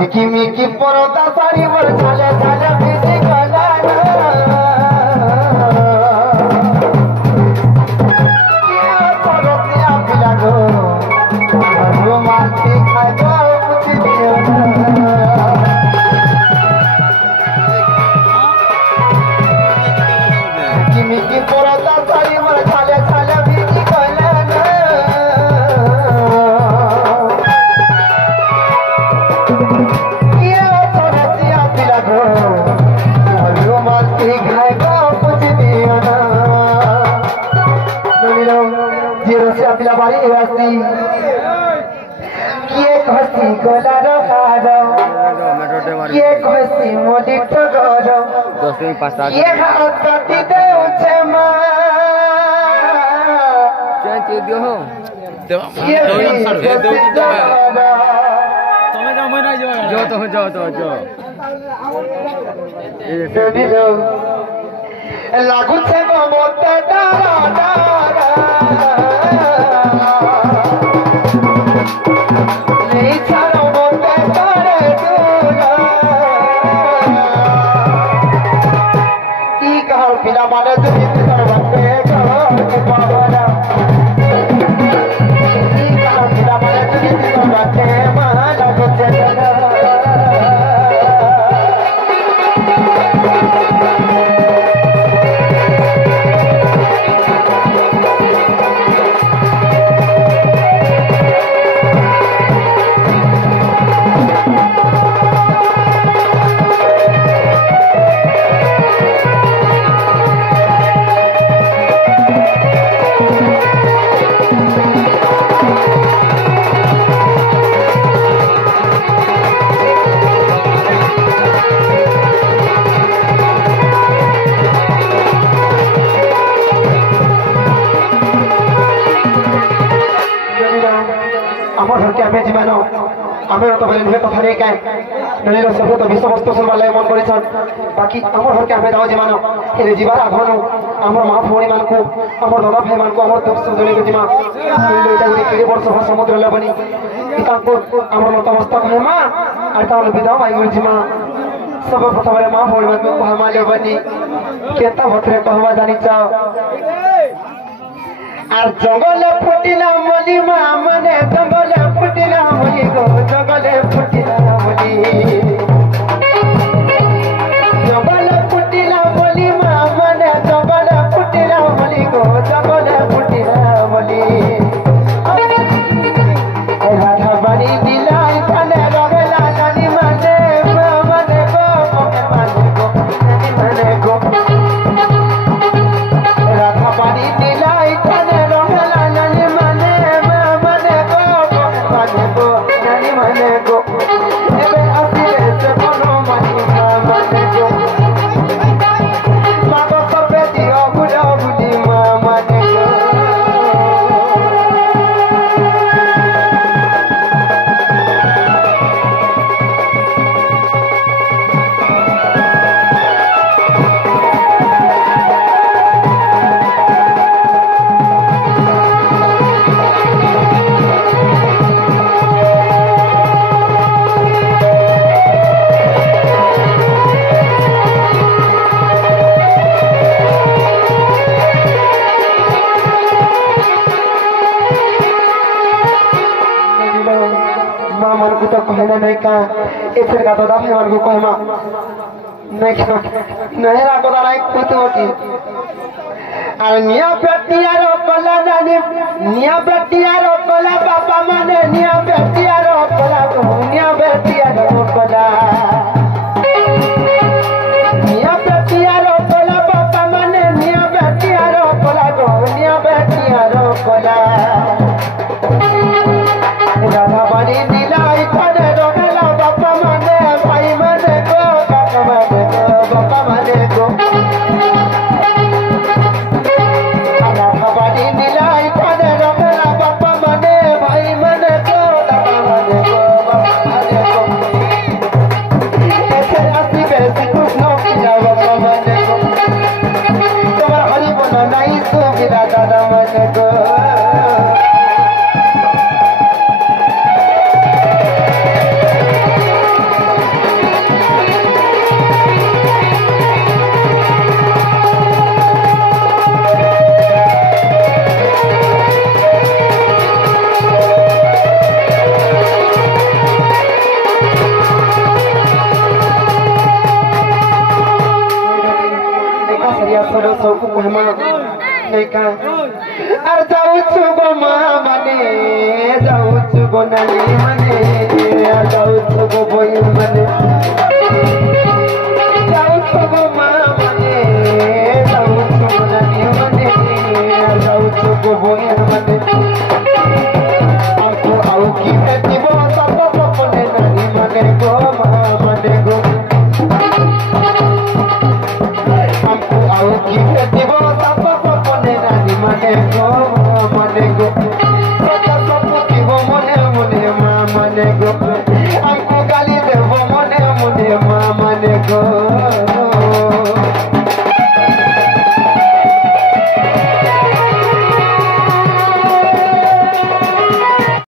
झिकिमिकी परदा साड़ी वर झाले झाले बिजी गला क्या परतिया पिला गो रोमांटी खाए गो मुझे दियो झिकिमिकी परदा साड़ी वर झाले झाले बिजी गला पिला बारी हस्ती किए हस्ती गलार खारो किए हस्ती मोदी ठगरो किए हाथी दे उछे मा चाहे दियो हो जो लागू छे मोटे डारा डारा नहीं छाड़ो मोटे डारे दूला की कहो पिला माने जो इधर बंदे कहो कि बाबा की कहो पिला माने जो इधर बंदे माला गुच्छे आमेर तो बोले कथा नहीं क्या नलिर सब तो विश्व वस्तु सुनवाले मन कर बाकी आम घर के आम जाओ जीवन हेले जीवार आगन आम माँ भौणी मान को आम दादा भाई मान को आम दुख सुधरी को जीमा कोड़े वर्ष भर समुद्र लेबनी आम नतमस्तक हेमा और विधा भाई जीमा सब प्रथम माँ भौणी मान को हेमा लेबनी केता भद्रे कहवा जानी चाओ আর জঙ্গলে ফুটিলা মলি মা মানে জঙ্গলে ফুটিলা মলি গো জঙ্গলে ফুটিলা মলি জঙ্গলে ফুটিলা মলি মা মানে জঙ্গলে ফুটিলা মলি গো জঙ্গলে ফুটিলা মলি রাধা বাড়ি দিলাই কানে রগলা নানি মানে মানে গো মানে গো মানে গো রাধা বাড়ি দিলাই কানে नहीं का इफिर का दादा भाई मान को कहमा नहीं का नहीं रा को दाना एक पुत होती और निया बेटिया रो पला जाने निया बेटिया रो पला पापा माने निया बेटिया रो पला निया बेटिया रो पला निया बेटिया रो पला पापा माने निया बेटिया रो पला निया बेटिया रो पला राधा बाड़ी दिलाई खाने रोगला बापा माने भाई माने को काका माने को बापा माने को राधा बाड़ी दिलाई खाने रोगला बापा माने भाई माने को काका माने को बापा माने एका আর যাউছু গো মা মানে যাউছু গো নানি মানে আর যাউছু গো বই মানে যাউছু গো মা মানে যাউছু গো নানি মানে আর যাউছু গো বই মানে আমকো আউ কি দিব সব বপনে নানি মানে গো মা মানে গো আমকো আউ কি দিব সব বপনে নানি মানে গো মানে গো সব দিব মনে মনে মা মানে গো আমকো গালি দেব মনে মনে মা মানে গো